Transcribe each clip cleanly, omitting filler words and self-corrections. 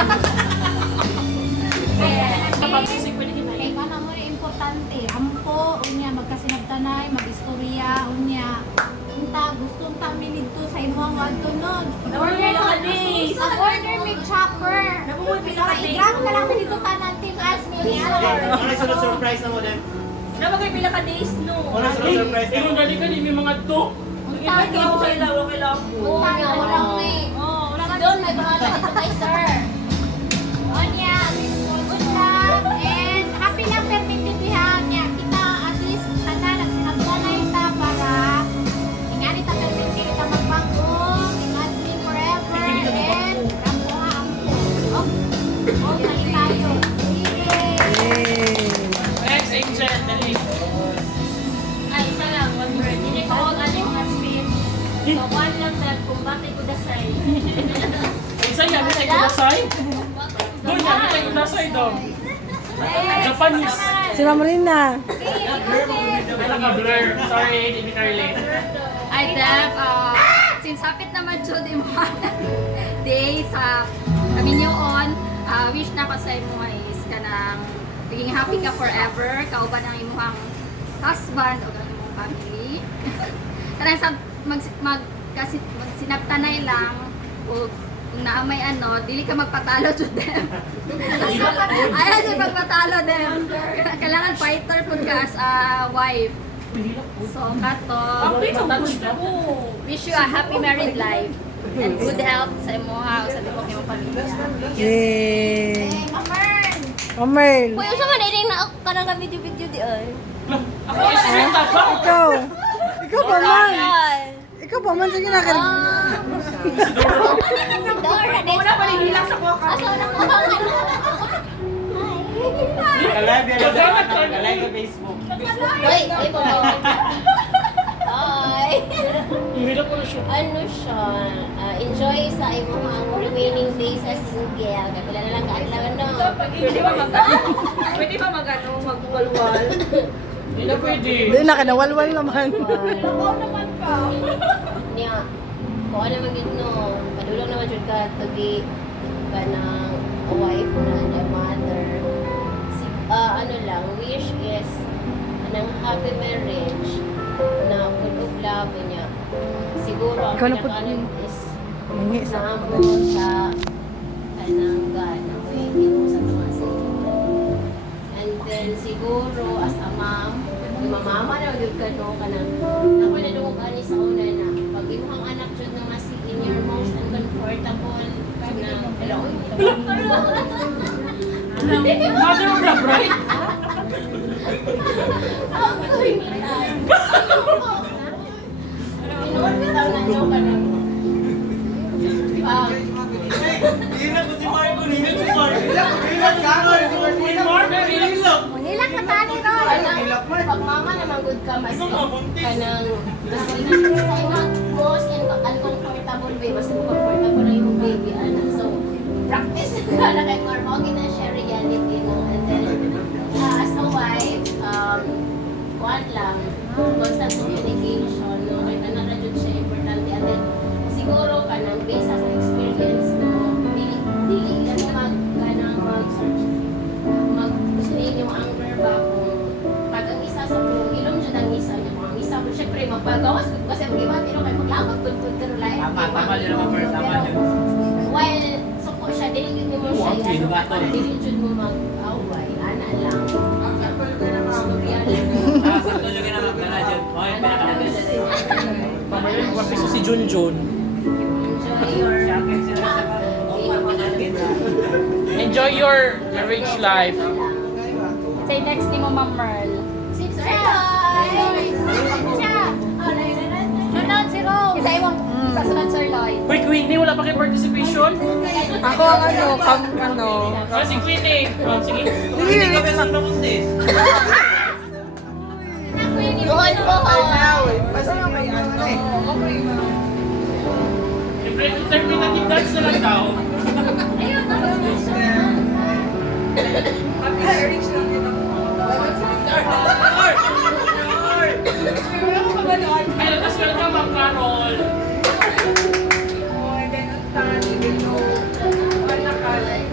Kaya ka na mo rin importante. Ampo, unya, magkasinagtanay, mag-istorya, unya. Unta, gustong taminid to sa imong adtunon. Order may chopper. Grab ka lang dito tanan team as me. Ano yung surprise na mo din? Napagay pila ka days, no? Ano yung surprise na mo? Ingon gali ka ni may mga to. Unta, Ikaw ko sa ilaw, okay lang po. Unta, wala may. Wala ka Doon, may bahala dito kay sir. Onya, good luck, and happy lang permititihan niya. Kita at least tanan at sinagdanay ta para ingani ta permitti kita magbago, ingat me forever, and kampuha ampo. Okay tayo. Yay! Next, Angel, dali. Ay, isa lang, one word. Hindi ko huwag ano yung mga speech. So, one lang na kung bakit ko dasay. Isa yan, may tayo dasay. Doon yan, may tayo dasay daw. Japanese. Sila Marina. May naka-blur. Sorry, hindi ka relate. Ay, Deb, since hapit naman dyan yung mga day sa Kaminyoon, wish na ko sa imo is kanang maging happy ka forever, kauban ang imong husband o ang imong family. Kanang sa magsinabtanay lang o kung naamay ano, dili ka magpatalo to them. Ayaw din magpatalo them. Kailangan fighter po ka as a wife. So, kato, wish you a happy married life and good health sa imuha o sa tibok imong pamilya. Yay! Mamern! Omerl. Kuya, sa man, na ako ka nang video-video di ay. Ako is renta ba? Ikaw. Ikaw pa man. Ikaw pa man. Sige na ka. Dora, next Una pa hilang sa kuha ka. Asa na ko ka? Ka-live yan. Ka-live sa Facebook. Ay, po. Ay. Hirap ko na siya. Ano siya? Enjoy sa imong ang remaining days as single. Kapila na lang kaadlawan no. Pwede ba magwalwal? Hindi na pwede. Hindi na ka nawalwal naman. Niya. Kung ano man gid no, padulong naman jud ka tagi ka ng a wife na a mother. Ano lang, wish is ng happy marriage na full of love niya. Siguro ang Ikaw na po pinakaano is Mangi sa naamo sa kanang God na may mo sa mga sa inyo. And then siguro as a mom, mamama na gyud ka no kanang ako na dungog ani sa una na pag imong anak jud na mas in your most uncomfortable na hello. Mother of the bride. Inuwan bitaw na nyo kanang Hilak ko si Marco. Hilak si Marco. Hilak ka. Hilak. Mangilang ka tani no? pag mama naman good ka mas kanang mas sa imong most uncomfortable way mas comfortable na yung baby anak so practice ka na kay normal gina share reality no and then as a wife kuan lang constant communication no kay tanan ra jud siya importante and then siguro kanang based sa experience no dili lang mag kanang mag-search gusto niyo yung anger ba kung pag ang isa sa kung ilong dyan ang isa niya ang isa mo syempre magpagawas kasi ang iba pero kay maglawag tungkol pero lahat Tama yun naman, first. Tama yun. while suko siya dili yun mo siya dili yun mo mag-away ana lang storya lang Sakto nyo ginamang ka na dyan. Okay, pinakalagas. Pamayon, wapiso si Junjun. enjoy your Enjoy your marriage life. Say next ni mo, Ma'am Merl. Sunod si Rose! Isa imong sa sunod, Sir Lloyd. Wait, Queenie, wala pa kayo participation? Ako ang ano. Ah, si Queenie. Oh, sige. Hindi ka ba sa buntis? Buhon po Basta lang may ano eh. Interpretative dance na lang daw. Ay, tapos welcome, Ma'am Carol. Oh, and then, ang tani, below. Wala ka, like,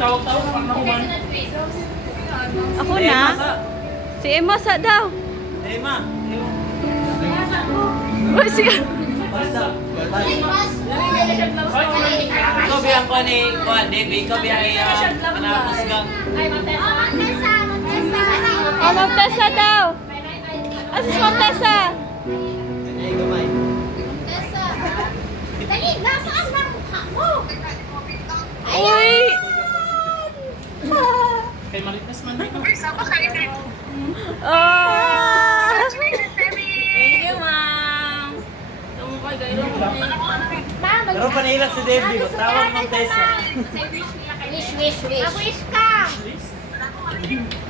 tawag-tawag pang nahuman. Ako na. Si Emma sa daw. Emma. Uy, sige. Ikaw bilang ko ni Juan, Debbie. Ikaw bilang panapos kang. Oh, Montesa daw. Asis Montesa. Ay, gamay. Dali, nasaan na ang mukha mo? Uy. Kay Marites man dito. Ah. Thank you, ma'am. Tumukay kayo. Ma'am, Pero panilang si Debbie. Tawag ng Tessa. Wish. mag-wish ka.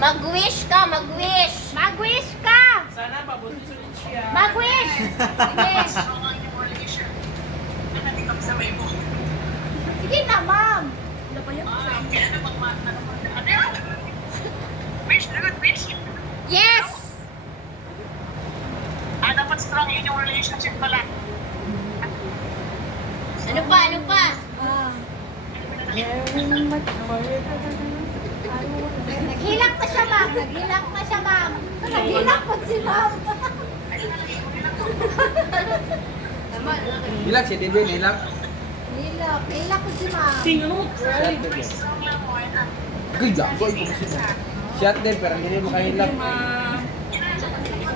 Mag-wish ka, mag-wish. Mag-wish ka. Sana pabuti ulit siya. Mag-wish. Yes. Sige na, ma'am. Yes. Dapat strong yun yung relationship pala. Ano pa? Naghilak na siya, ma'am. Naghilak po si ma'am. Hilak si Debbie, hilak. Naghilak po si ma'am. Tingnan mo. Gaya, boy. Shot din, pero hindi mo kahilak.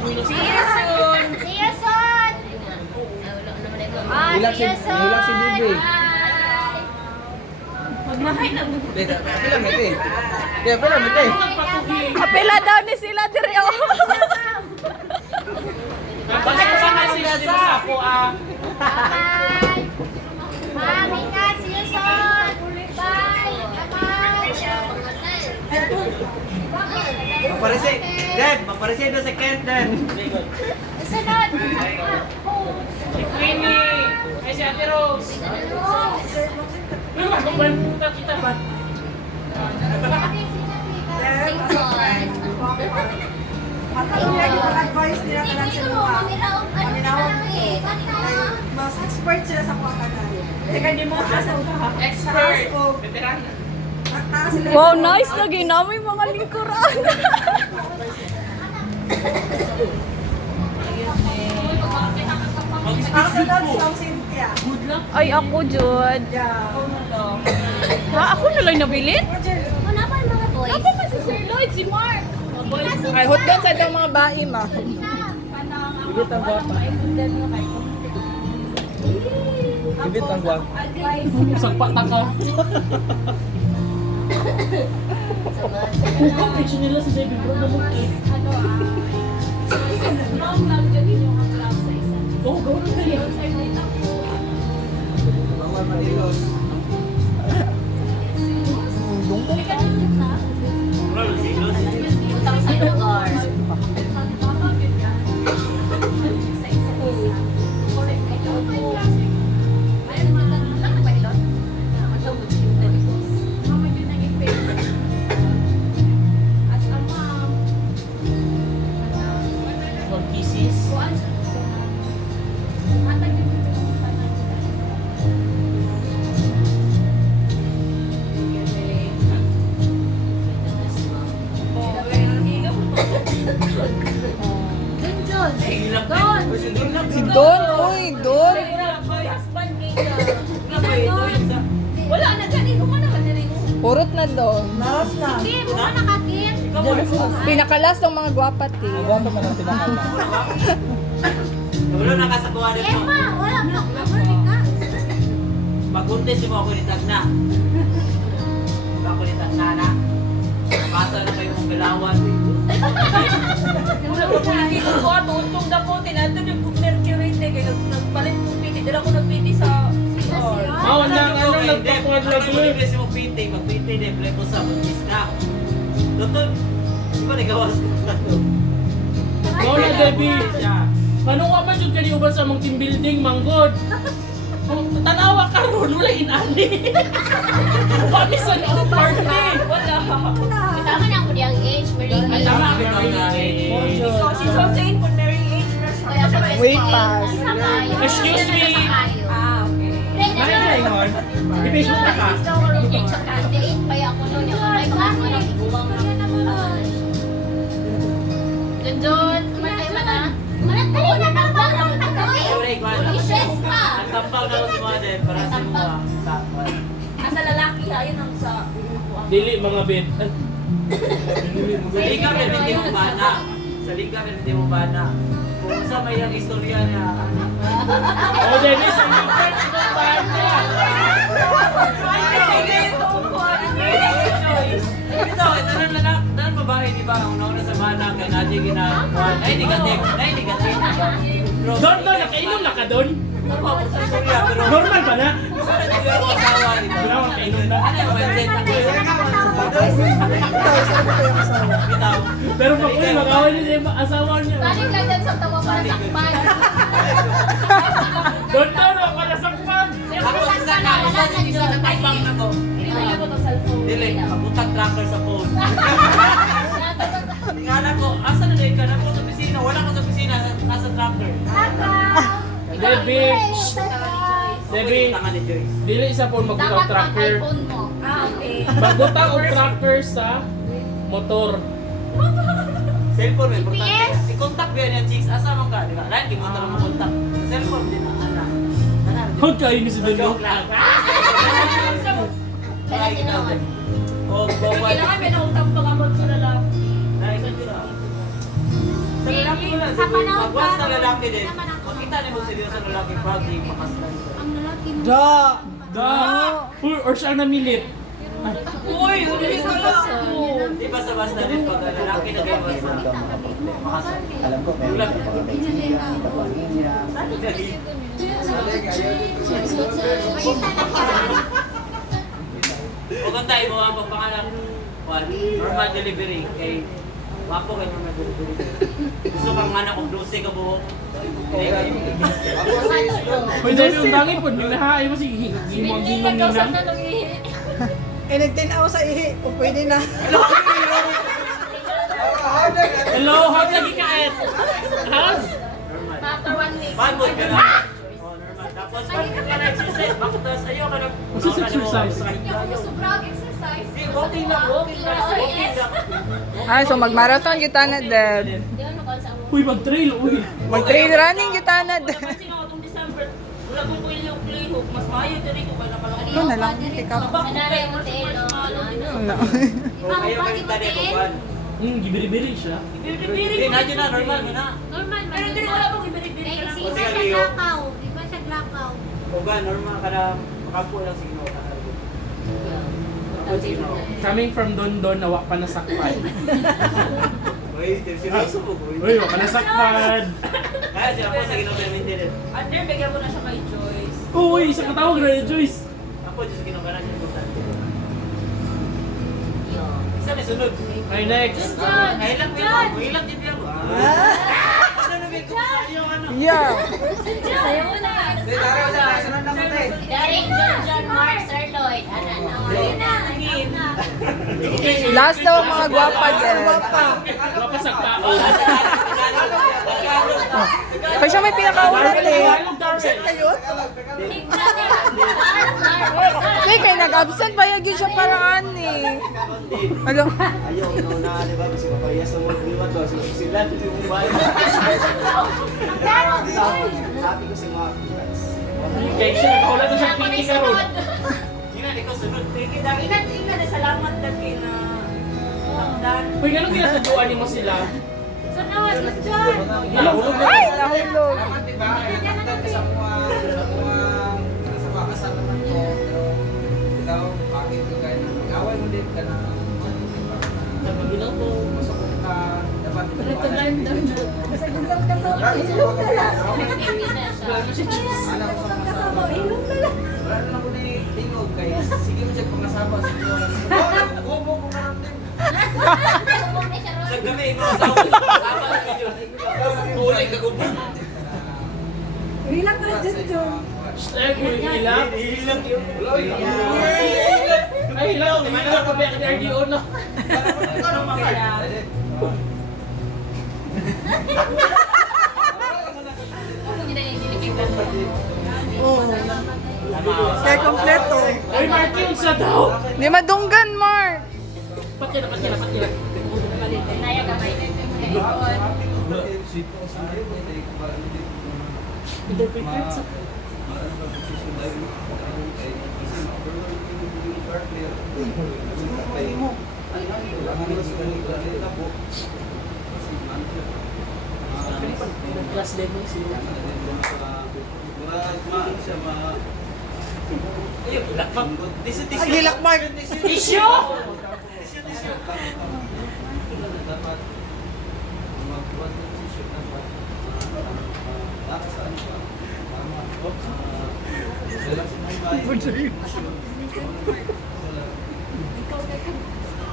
See you soon. See you soon. Hilak si Debbie. Magmahay na mo. Pila mete. Kaya pila mete. Kapila daw ni sila diri oh. Bakit ko sana sila dito sa ako Bye. Ma'am, ingat. See you soon. Bye. Bye. Maparisi. Deb, maparisi doon sa Kent, Deb. Sunod. Si Queenie. Ay si Ate Rose. Ano ba? Kung bantuta kita ba? Advice nila kanan sa mga. Mas expert sila sa kuha kanan. Teka, di mo ka sa Expert. Veteran. Wow, nice lagi namin mga lingkuran. Ang sunod si Cynthia. Good luck. Ay, ako, Jud. Ha, ako na lang nabilin? Wala pa yung mga boys. Ako man si Sir Lloyd, si Mark. Ay, hotdog sa itong mga baim ah. Ibit ang guwapa. Ibit ang guwapa. Sagpata ka. Kung picture nila si Baby Bro na mukit. Oh, go na kayo. Mama Manilos. Utang sa lugar. Mag-pieces. Si Don, uy, Don. Wala na dyan. Ikaw ka naman na rin. Purot na Don. Kim, mo nakakim. Pinakalas ng mga gwapat eh. Guwapa man ang pinakala. Wala nakasakuha din mo. Emma, wala ka. Mabalik ka. Maguntis mo ako ni Tagna. Ako ni Tagna na. Bata na kayo mong galawan. Wala ko nakikita ko at untong na po. Tinatod yung mercury na kayo. Nagpalit po piti. Dala ko nagpiti sa CR. Oh, anong nagpakuad lagi? Mag-ibig mo piti. Mag-piti din. Play mo sa mag-kiss na. Totoo. Di ba nagawas ka? Go na, Debbie. Ano ka man dyan kaniuban sa mong team building, manggod? Tanawa ka ron, wala inani. Pami sa ng party. Wala. Tama na ako niyang age. Marine Ay, age. tama, very age. Si Josine po marine age na siya. Wait pass. Excuse me. Ah, okay. Nakikita mo. kuan. I-Facebook na ka. Date pa ako noon. Yung may mga ako lang iguwang Junjun, kumatay mo na. Kumatay na naman. Siyempre, kuwan. Ishes pa. Ang tampal na ako si mga din para sa mga takwan. Asa lalaki ha, yun ang sa... Dili mga bet. Sa liga, pero hindi mo bana. Sa liga, pero hindi mo bana. Kung sa may ang istorya niya, Oh, Dennis, ang friends mo ba niya? ito, tanan babae, di ba? Ang nauna sa bana, kay Nadie ginakuan. Ay, negative. Ay, negative. Doon, nakainom na ka doon? Normal sa istorya, pero... Normal ba na? Sana di ako asawa nito. Wala akong kainom na. Ano yung website ako? Bitaw. Pero pag uwi, mag-away niya sa iba- asawa niya. Saling lang dyan sa tawa para sakpan. Doon, ako nasakpan. Ako isa na, isa na tagbang na to. Dili, kabutang tracker sa phone. Tingala ko, asa na dahil ka? Nako sa opisina, wala ko sa opisina, nasa tracker. Debbie, Debbie, Tanga ni Joyce. dili isa po magbutang Dapat tracker. mag-iPhone mo. Magbutang og tracker sa motor. Cellphone mo, importante. I-contact mo yan yung chicks, asa mo ka, di ba? Lahat, di mo talaga makontak. Cellphone din na, ana. Huwag kayo ni si Delo. Joke lang. Ay, kita din. Oh, bawal. Kailangan may nautang pangamot sa lalaki. Ay, sa lalaki mo lang. Sa panahon Pag once pa, na lalaki din, naman ako. makita niyo mo seryoso sa lalaki, probably makaslan ko. Ang lalaki mo. Da! Or siya namilit. Uy, hindi ko lang. Di ba sa basta din pag lalaki na kayo basta makaslan. Alam ko, meron Ulam. ka mga kaibigan, kapamilya. Huwag kang tayo, bawa pang pangalan. Normal delivery. Kay wapo kay normal delivery. Gusto kang anak kong 12 ka buhok. Pwede yung dangin po, nilahaay mo si Gimong Ninang. Eh, nagtinaw sa ihi. O pwede na. Hello, how's lagi ka Ed? How's? Normal. After 1 week. Bad ka na. Oh, normal. Tapos pag ka na-exercise, bakit na sa'yo ka na... What's this exercise? Yung sobrang exercise. Hindi, walking lang, walking lang. Walking lang. Ay, so mag-marathon kita na, Deb. Di ba nukal sa Uy, mag-trail, uy. Mag-trail running kita na, Deb. Kasi nung atong December, wala kong kuya playhook, mas maayo diri ko kaya nakalaki. Ano na lang, pick up. Mananay mo tayo. Wala. Oh, kayo ka rin tali, kuwan. Gibiri-biri siya. Hindi, nadyo na, normal mo na. Normal man. Pero diri wala pong ibiri-biri Eh, ka lang. si Iba siya glakaw. Iba siya glakaw. Kuwan, normal ka na. Makapo lang si Gino. Coming from Dondon, nawa pa nasakpan. Uy, seryoso mo, boy. Uy, wala pa nasakpan. Kaya sila po sa Gino Permitted. Under, bigyan ko na siya kay Joyce. Uy, isang katawag na ni Joyce. Ako, Diyos Gino ka na niya importante. Isa na sunod. Okay, next. Kailan mo yun? Kailan din yan. Ano na may sa iyo, ano? Yeah. Sayo mo na. Daring John Mark, Sir Lloyd. Ano na? Last daw ang mga gwapa, Deb. Wapa sa kaon. Kaya siya may pinakaulat eh. Absent kayo? Wait, kaya nag-absent pa yun siya paraan eh. Alam. Ayaw, una, di ba? Kasi mapayas na mga liwat doon. Sila, yung bahay. Sabi ko sa mga kitas. Kaya siya, nakaulat na siya pili ka ron. Gina, ikaw sunod. Ingat na salamat dad kay na lakdan. Uy, ganun ginataduan niyo mo sila? So now, what's John? Nahulog na. Ay, nahulog. Diba? Sa mga kasal naman ko. Pero, ikaw, bakit ko kaya na mag-away mo din ka na Napagilaw ko. masakot ka. Dapat ito Ito lang daw. Alam ko sa kasama. Wala naman ko na tingog kaya sige mo siya pangasama sa iyo. Kubo ko karam din. Sa gabi, ikaw asawa. Asawa na medyo. Kulay ka gubo. Relax na dyan, John. Eh, kung ilang. Hilang yun. Ay, ilang. Ilang ka ba yung RDO na? Kaya kompleto. Ay, Mark, yun sa daw. Di madunggan, Mark. Patira. Naya gamay na ito yung hipon. Class level sila. Agilak, Mark. Issue! Dapat magbuhat ng desisyon dapat para sa ano ba?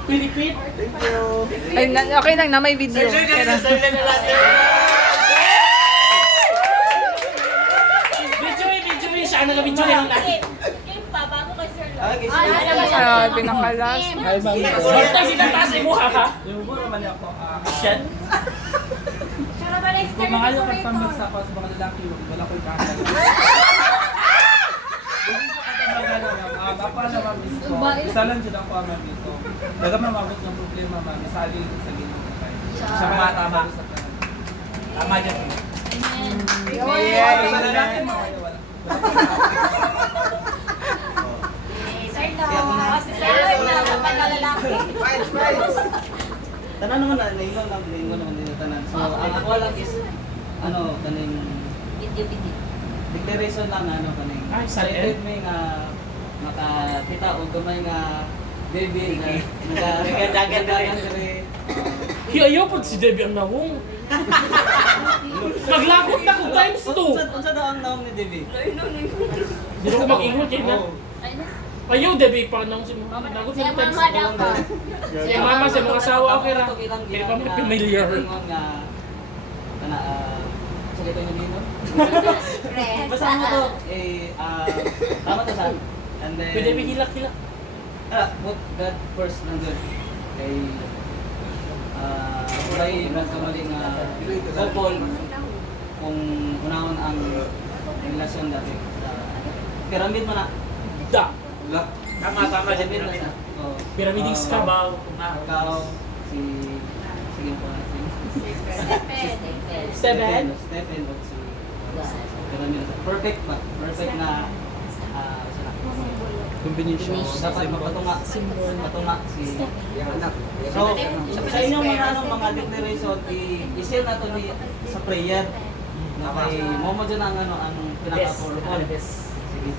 Pilipit. Ay, okay lang na may video. Pero, Video siya. Ano ka video lang natin? Game pa, bago kay Sir Lo. pinakalas. Basta sinataas mo ha? Yung mo naman ako. Shit. Pero ba next Kung time mga dito yung rin pagpambagsa ko sa mga lalaki, wala ko ikakala. Hindi ko katambagan naman. Bapa naman miss ko. Isa lang dyan ako ang mami ko. Daga mamabot ng problema mami. Sali sa ginong kay. Siya tama sa tanan. Tama dyan. Sa lalaki mawala. Sir Lo. Si Sir Lo na pagkalalaki. Tanan naman na, naingon naman din tanan. So, ang ako lang is, ano, kaning Video. declaration lang, ano, kaning Ay, sa excited may nga makakita o gamay nga baby nga nagadagan dire. Ayaw po si Debbie ang nawong. Naglakot na ko times 2. Unsa daw ang naong ni Debbie? Hindi ko mag-ingot yun na. Ayaw Debbie pa nang si Mama. Nagot Siya sa times mama 2. dapat. Si Mama sa mga asawa okay ra. Hindi pa may familiar. Ingon nga kana salita niyo dito. Friends. Basta mo to tama to sa. And then Pwede bihilak-hilak. put God first nandun. Kay kulay nagkamali nga couple kung unahon ang relasyon dati. Pyramid mo na. Da. Tama dyan din. Oh. Pyramiding scam. Ikaw, sige po natin. Seven. Stephen o si Pyramid. Perfect ba? Perfect na Combination. dapat mapatunga si so sa inyong mga declaration i-share na to ni sa prayer na kay mo dyan ang pinaka-protocol. Sige.